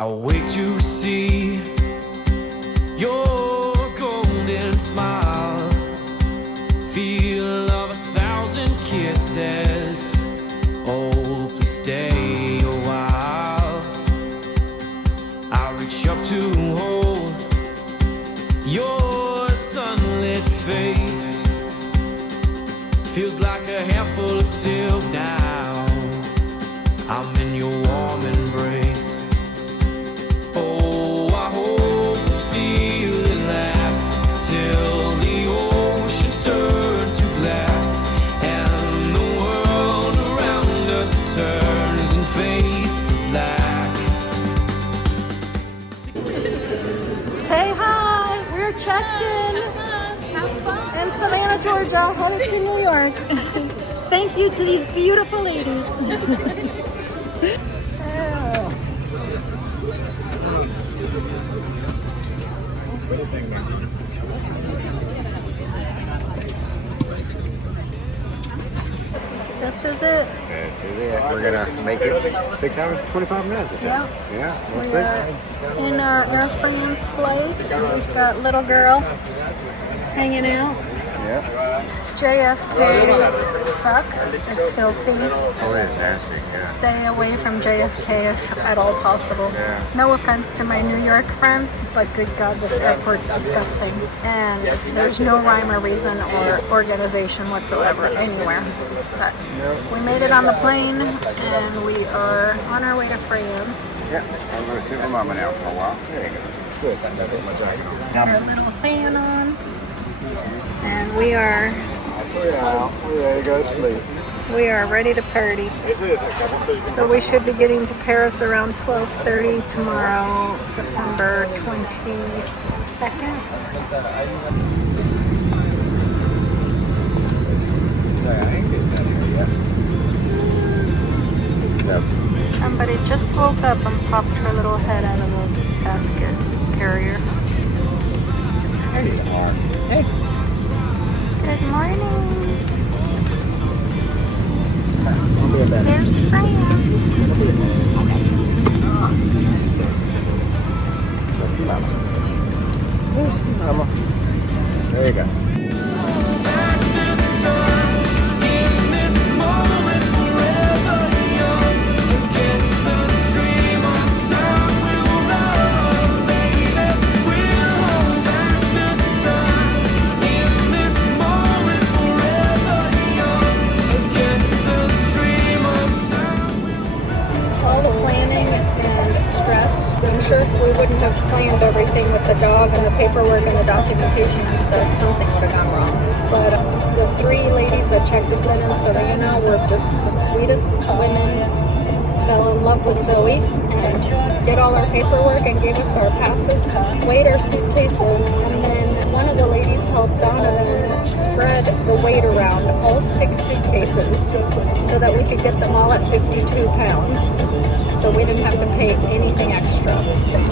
I'll wait to see your golden smile, feel of 1,000 kisses. Oh, please stay a while. I'll reach up to hold your sunlit face. Feels like a handful of silk now. I'm in your warm embrace. Oh, I hope this feeling lasts till the oceans turn to glass and the world around us turns and fades to black. Hey, hi! We're checked in in Savannah, Georgia, headed to New York. Thank you to these beautiful ladies. This is it. This is it. We're gonna make it 6 hours, 25 minutes. Yeah. Yeah. We'll We see. are in Air France flight. We've got little girl hanging out. Yeah. JFK sucks. It's filthy. Oh, it is nasty. Yeah. Stay away from JFK if at all possible. Yeah. No offense to my New York friends, but good God, this airport's disgusting. And there's no rhyme or reason or organization whatsoever anywhere. But we made it on the plane and we are on our way to France. Yeah. I'm gonna sit with Mama now for a while. There you go. Good. I put my jacket on. Our little fan on. And we are We're ready to go to sleep. ready to party. So we should be getting to Paris around 12:30 tomorrow, September 22nd. Sorry, I ain't getting done here yet. Yep. Somebody just woke up and popped her little head out of the basket carrier. Hey, Mark. Hey. Good morning. I'll be in bed. There's France. Mama. There you go. All the planning and stress. I'm sure if we wouldn't have planned everything with the dog and the paperwork and the documentation and stuff, something would have gone wrong. But the three ladies that checked us in Savannah were just the sweetest women. Fell in love with Zoe and did all our paperwork and gave us our passes, weighed our suitcases, and then one of the ladies helped Donovan spread the weight around all 6 suitcases so that we could get them all at 52 pounds. So we didn't have to pay anything extra.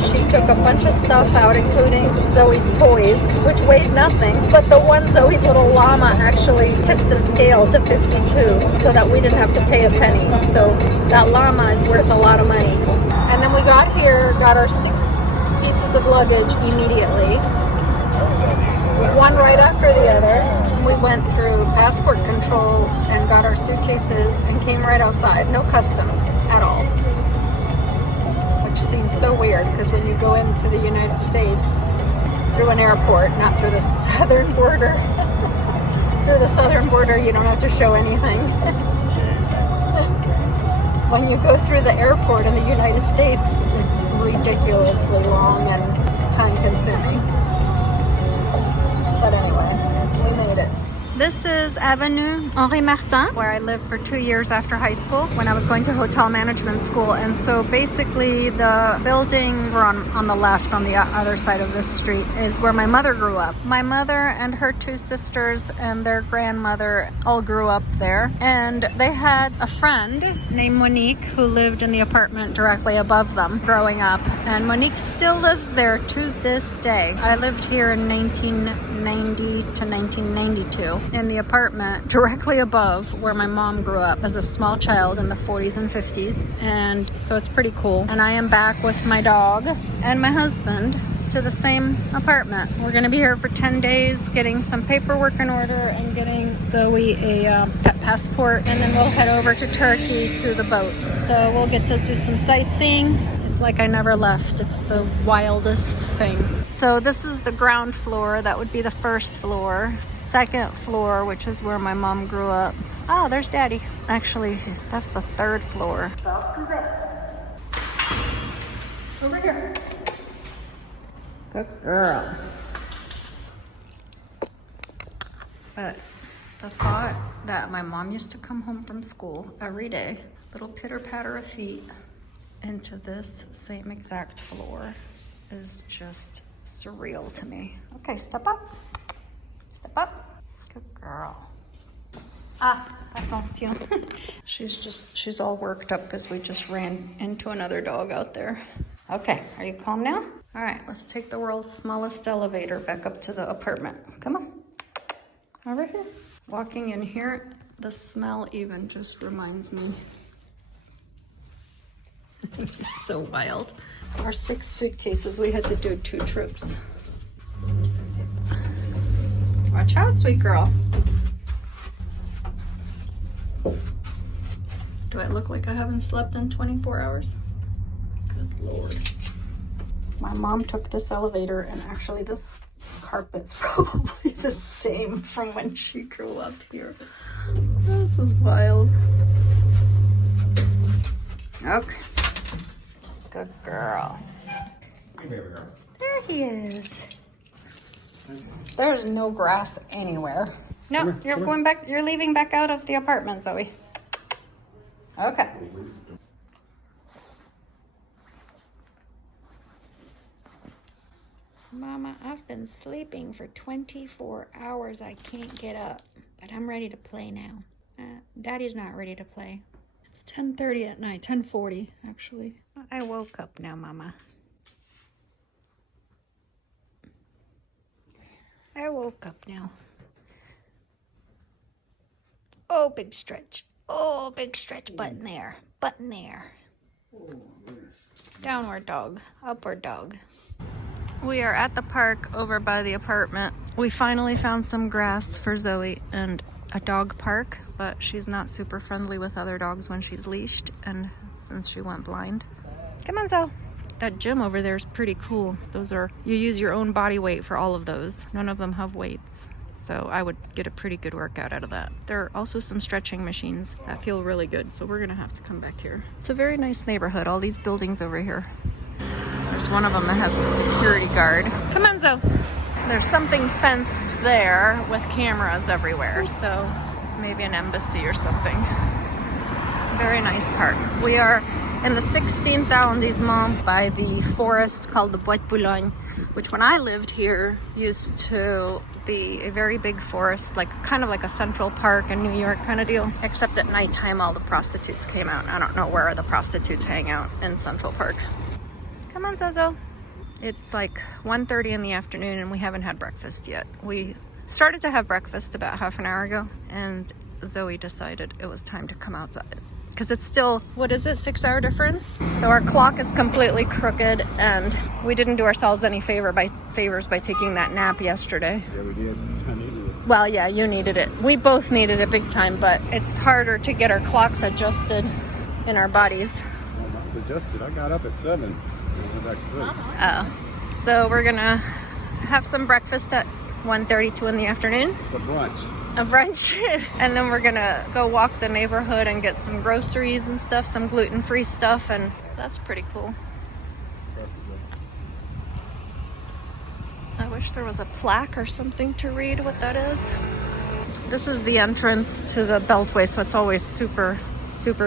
She took a bunch of stuff out, including Zoe's toys, which weighed nothing, but the one Zoe's little llama actually tipped the scale to 52 so that we didn't have to pay a penny. So that llama is worth a lot of money. And then we got here, got our 6 pieces of luggage immediately, one right after the other. We went through passport control and got our suitcases and came right outside. No customs at all. Which seems so weird because when you go into the United States through an airport, not through the southern border, through the southern border you don't have to show anything. When you go through the airport in the United States, it's ridiculously long and time consuming. But anyway, we made it. This is Avenue Henri Martin, where I lived for 2 years after high school when I was going to hotel management school. And so basically the building on the left, on the other side of this street, is where my mother grew up. My mother and her 2 sisters and their grandmother all grew up there. And they had a friend named Monique who lived in the apartment directly above them growing up. And Monique still lives there to this day. I lived here in 1990 to 1992. in the apartment directly above where my mom grew up as a small child in the 40s and 50s. And so it's pretty cool. And I am back with my dog and my husband to the same apartment. We're gonna be here for 10 days, getting some paperwork in order and getting Zoe a pet passport, and then we'll head over to Turkey to the boat. So we'll get to do some sightseeing. It's like I never left. It's the wildest thing. So this is the ground floor. That would be the first floor. Second floor, which is where my mom grew up. Oh, there's Daddy. Actually, that's the third floor. Over here. Good girl. But the thought that my mom used to come home from school every day, little pitter patter of feet into this same exact floor, is just surreal to me. Okay, step up. Step up. Good girl. Ah, attention. She's all worked up because we just ran into another dog out there. Okay, are you calm now? All right, let's take the world's smallest elevator back up to the apartment. Come on. Over here. Walking in here, the smell even just reminds me. It's so wild. Our 6 suitcases, we had to do 2 trips. Watch out, sweet girl. Do I look like I haven't slept in 24 hours? Good Lord. My mom took this elevator, and actually this carpet's probably the same from when she grew up here. This is wild. Okay. Good girl. There he is. There's no grass anywhere. No, you're going back. You're leaving back out of the apartment, Zoe. Okay. Mama, I've been sleeping for 24 hours. I can't get up, but I'm ready to play now. Daddy's not ready to play. It's 10:30 at night, 10:40 actually. I woke up now, Mama. I woke up now. Oh, big stretch. Oh, big stretch. Button there. Button there. Downward dog. Upward dog. We are at the park over by the apartment. We finally found some grass for Zoe and a dog park, but she's not super friendly with other dogs when she's leashed, and since she went blind. Come on, Zoe. That gym over there is pretty cool. Those are, you use your own body weight for all of those. None of them have weights. So I would get a pretty good workout out of that. There are also some stretching machines that feel really good, so we're gonna have to come back here. It's a very nice neighborhood, all these buildings over here. There's one of them that has a security guard. Come on, Zoe. There's something fenced there with cameras everywhere, so maybe an embassy or something. Very nice park. We are in the 16th arrondissement by the forest called the Bois de Boulogne, which when I lived here used to be a very big forest, like kind of like a Central Park in New York kind of deal, except at nighttime all the prostitutes came out. I don't know where the prostitutes hang out in Central Park. Come on, Zozo. It's like 1:30 in the afternoon and we haven't had breakfast yet. We started to have breakfast about half an hour ago, and Zoe decided it was time to come outside. Because it's still, what is it, 6-hour difference? So our clock is completely crooked, and we didn't do ourselves any favors by taking that nap yesterday. Yeah, we did. I needed it. Well, yeah, you needed it. We both needed it big time, but it's harder to get our clocks adjusted in our bodies. Well, mine's adjusted. I got up at 7. I went back to 3. Oh. So we're gonna have some breakfast at 1:32 in the afternoon. For brunch. A brunch. And then we're gonna go walk the neighborhood and get some groceries and stuff, some gluten-free stuff, and that's pretty cool. I wish there was a plaque or something to read what that is. This is the entrance to the Beltway, so it's always super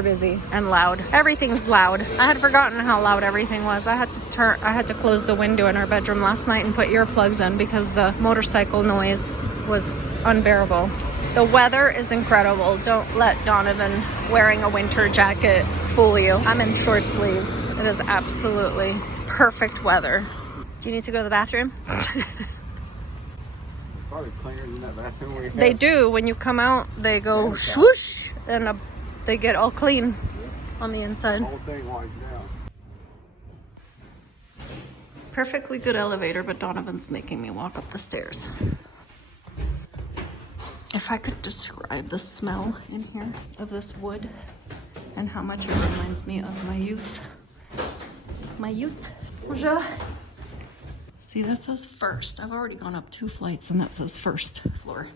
busy and loud. Everything's loud. I had forgotten how loud everything was. I had to close the window in our bedroom last night and put earplugs in because the motorcycle noise was unbearable. The weather is incredible. Don't let Donovan wearing a winter jacket fool you. I'm in short sleeves. It is absolutely perfect weather. Do you need to go to the bathroom? Probably cleaner than that bathroom we have. They do. When you come out, they go swoosh, and they get all clean on the inside. The whole thing wipes down. Perfectly good elevator, but Donovan's making me walk up the stairs. If I could describe the smell in here of this wood and how much it reminds me of my youth. My youth. Bonjour. See, that says first. I've already gone up 2 flights and that says first floor.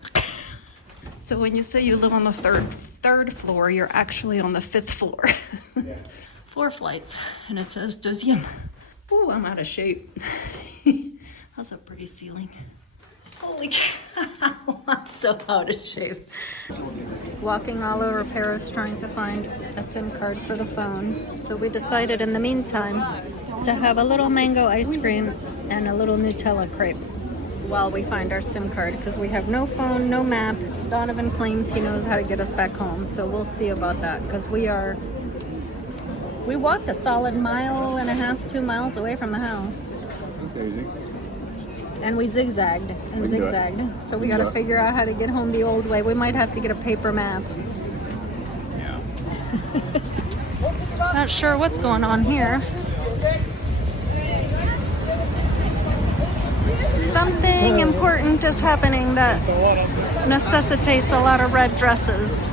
So when you say you live on the third floor, you're actually on the 5th floor. Yeah. 4 flights and it says deuxième. Ooh, I'm out of shape. That's a pretty ceiling. Holy cow, I'm so out of shape. Walking all over Paris trying to find a SIM card for the phone. So we decided in the meantime to have a little mango ice cream and a little Nutella crepe while we find our SIM card, because we have no phone, no map. Donovan claims he knows how to get us back home, so we'll see about that, because we walked a solid 1.5 miles, 2 miles away from the house. That's easy. And we zigzagged and zigzagged. So we got to figure out how to get home the old way. We might have to get a paper map. Yeah. Not sure what's going on here. Something important is happening that necessitates a lot of red dresses.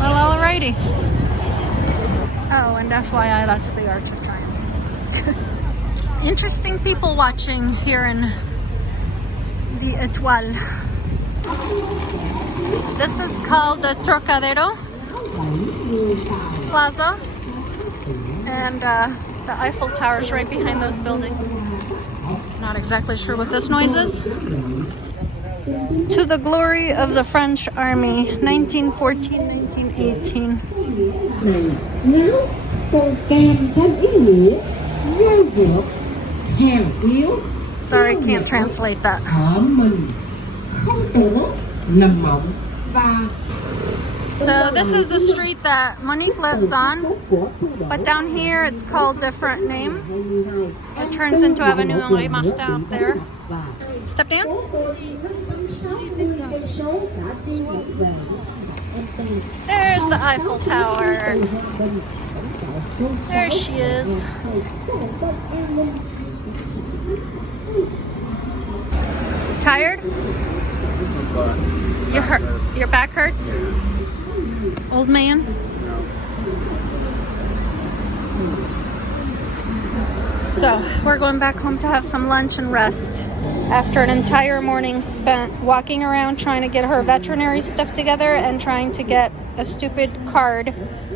Well, alrighty. Oh, and FYI, that's the Arch of Triumph. Interesting people watching here in the Étoile. This is called the Trocadero Plaza. And the Eiffel Tower is right behind those buildings. Not exactly sure what this noise is. To the glory of the French army, 1914-1918. Nếu tôi kèm thêm ý nghĩa rơi ruột hèn yếu. Sorry, can't translate that. Ở mình không tưởng nằm mộng và. So this is the street that Monique lives on, but down here it's called different name. It turns into Avenue Henri Martin up there. Step in. There's the Eiffel Tower. There she is. Tired? Your back hurts? Old man? So, we're going back home to have some lunch and rest after an entire morning spent walking around trying to get her veterinary stuff together and trying to get a stupid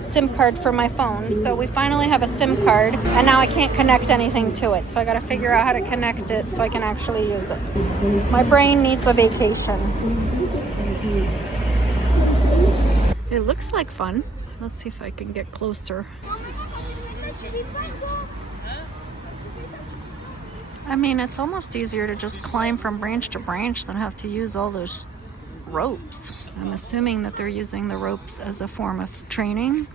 SIM card for my phone. So we finally have a SIM card and now I can't connect anything to it. So I gotta figure out how to connect it so I can actually use it. My brain needs a vacation. It looks like fun. Let's see if I can get closer. I mean, it's almost easier to just climb from branch to branch than have to use all those ropes. I'm assuming that they're using the ropes as a form of training.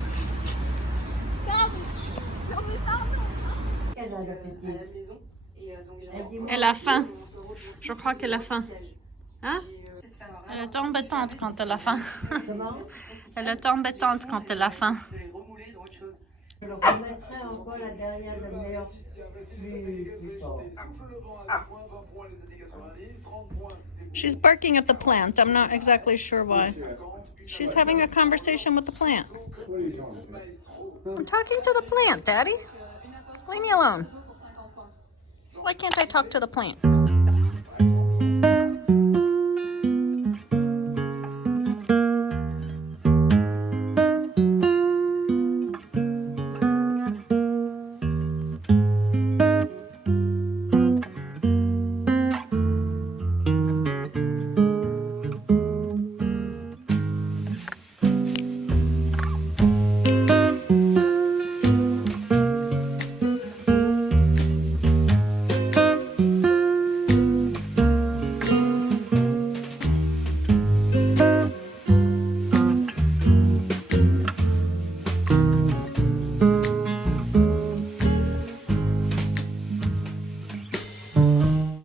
Elle a faim. Je crois qu'elle a faim. Hein? Elle est embêtante quand elle a faim. Elle est embêtante quand elle a faim. She's barking at the plant. I'm not exactly sure why. She's having a conversation with the plant. What are you talking about? I'm talking to the plant, Daddy. Leave me alone. Why can't I talk to the plant?